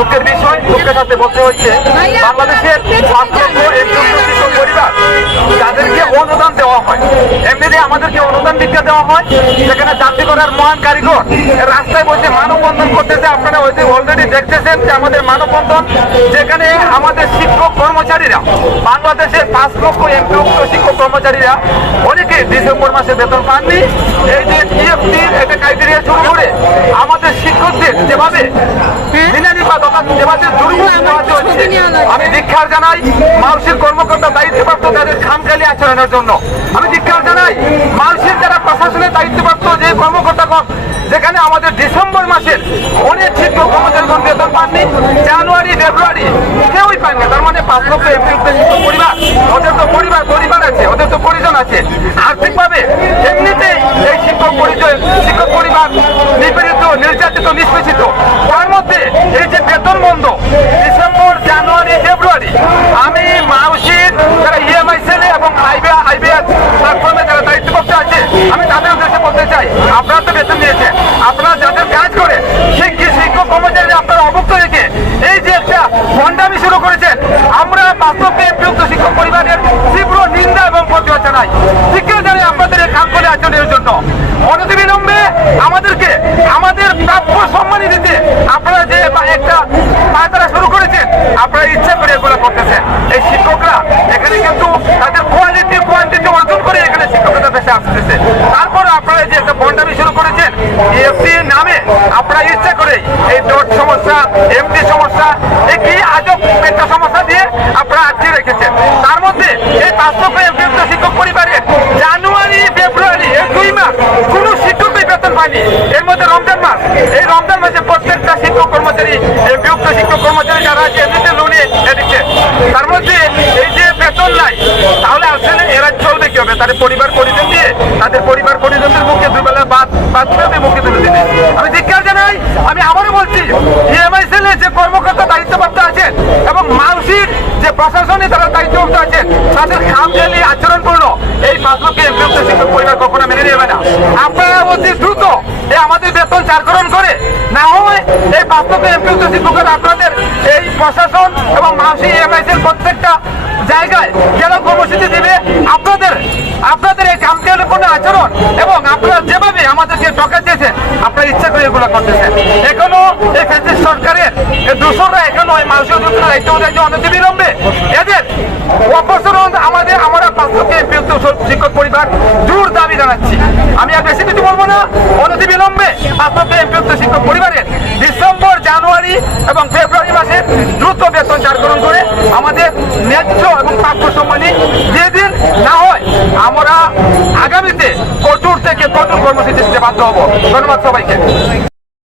দুঃখের বিষয় দুঃখের সাথে বলতে হচ্ছে বাংলাদেশের পাঁচ আমাদেরকে অনুদান দিতে দেওয়া হয়। সেখানে যাত্রী করার মহান কারিগর রাস্তায় বসে মানববন্ধন করতেছে। আপনারা অলরেডি দেখতেছেন যে আমাদের মানববন্ধন, যেখানে আমাদের শিক্ষক কর্মচারীরা, বাংলাদেশের পাঁচ লক্ষ এমপিভুক্ত শিক্ষক কর্মচারীরা অনেকে ডিসেম্বর মাসে বেতন পাননি। এই যে টিএফটি একটা ক্রাইটেরিয়া শুরু করে আমাদের শিক্ষকদের যেভাবে আমি ধিক্ষার জানাই মাউসির কর্মকর্তা দায়িত্বপ্রাপ্ত তাদের খামখালি আচরণের জন্য। আমি জানাই মাউসির যারা প্রশাসনের দায়িত্বপ্রাপ্ত যে কর্মকর্তাগণ, যেখানে আমাদের ডিসেম্বর মাসের অনেক শিক্ষক কর্মচারীগণ বেতন পাননি, জানুয়ারি, ফেব্রুয়ারি কেউই পাননি। তার মানে পাঁচ লক্ষ শিক্ষক পরিবার, ওদের তো পরিবার পরিবার আছে, ওদের তো পরিজন আছে। আর্থিকভাবে এমনিতেই এই শিক্ষক পরিচয়, শিক্ষক পরিবার নিপীড়িত, নির্যাতিত, নিষ্পেষিত। তার মধ্যে এই যে বেতন বন্ধ, ডিসেম্বর, জানুয়ারি, ফেব্রুয়ারি, আমি মাউসির, যারা ইএমআই সেলে এবং আইবিআ আইবিএস প্ল্যাটফর্মে আমি তাদের উদ্দেশ্যে বলতে চাই, আপনারা তো বেতন দিয়েছেন। আপনারা যাদের কাজ করে সেই কি শিক্ষক কর্মচারী আপনারা অবক্ত রেখে এই যে একটা ভণ্ডামি শুরু করেছেন, আমরা বাস্তবকে প্রযুক্ত শিক্ষক পরিবারের তীব্র নিন্দা এবং প্রতিবাদ জানাই। শিক্ষা জানাই আপনাদের এই করে আচরণের জন্য অনতিবিলম্বে আমাদেরকে আমাদের প্রাপ্য সম্মানী দিতে আপনারা যে বা একটা পায়তারা শুরু করেছেন আপনারা ইচ্ছা করে এগুলো করতেছেন এই শিক্ষকরা এখানে কিন্তু তাদের কোয়ালিটি কোয়ান্টিটি অর্জন করে এখানে শিক্ষকতা আসতেছে। তারপরে আপনারা যে একটা বন্ডামি শুরু করেছেন এফসি নামে আপনারা ইচ্ছা করে এই ডট সমস্যা এমটি সমস্যা, এই কি আজব একটা সমস্যা দিয়ে আপনারা আটকে রেখেছেন। তার মধ্যে এই পাঁচ লক্ষ এমপিভুক্ত শিক্ষক পরিবারের জানুয়ারি, ফেব্রুয়ারি এই দুই মাস কোন শিক্ষকই বেতন পায়নি এর মধ্যে রমজান মাস। এই রমজান মাসে প্রত্যেকটা শিক্ষক কর্মচারী বিভক্ত শিক্ষক কর্মচারী যারা আছে, এমনিতে লোনে দিচ্ছে তার মধ্যে এই যে বেতন নাই তাহলে আসলে এরা চলবে কি হবে তাদের পরিবার পরিজন দিয়ে, তাদের পরিবার পরিজনদের মুখে দুবেলা বাদ পেতে মুখে তুলে দিবে। আমি ধিক্কার জানাই, আমি আবারও বলছি ইএমআই সেলে যে কর্মকর্তা দায়িত্বপ্রাপ্ত আছেন এবং মানসিক যে প্রশাসনে তারা দায়িত্বপ্রাপ্ত আছেন, তাদের খামখেয়ালি আচরণ করল। এই পাঁচ লক্ষ এমপিভুক্ত শিক্ষক পরিবার কখনো মেনে নেবে না। আপনারা অতি দ্রুত এ আমাদের বেতন চারকরণ করে, না হয় এই পাঁচ লক্ষ এমপিভুক্ত শিক্ষকের আপনাদের এই প্রশাসন এবং মানসিক ইএমআই সেল প্রত্যেকটা জায়গায় কেন কর্মসূচি দিবে আপনাদের আপনাদের এই কামকেলপূর্ণ আচরণ এবং আপনারা যেভাবে আমাদেরকে টকা দিয়েছেন, আপনারা ইচ্ছা করে এগুলো করতেছেন। এখনও এই ফ্যাসিস সরকারের এই দূষণরা এখনও এই মানুষের দায়িত্ব উঠেছে অনেক বিলম্বে এদের অপসরণ আমাদের, আমরা পাঁচ লক্ষ শিক্ষক পরিবার জোর দাবি জানাচ্ছি। আমি আর বেশি কিছু না অনতি বিলম্বে পাঁচ লক্ষ শিক্ষক পরিবারের ডিসেম্বর, জানুয়ারি এবং ফেব্রুয়ারি মাসে দ্রুত বেতন চারকরণ করে আমাদের ন্যায্য এবং প্রাপ্য সম্মানী যেদিন না হয় আমরা আগামীতে কঠোর থেকে কঠোর কর্মসূচি দিতে বাধ্য হব। ধন্যবাদ সবাইকে।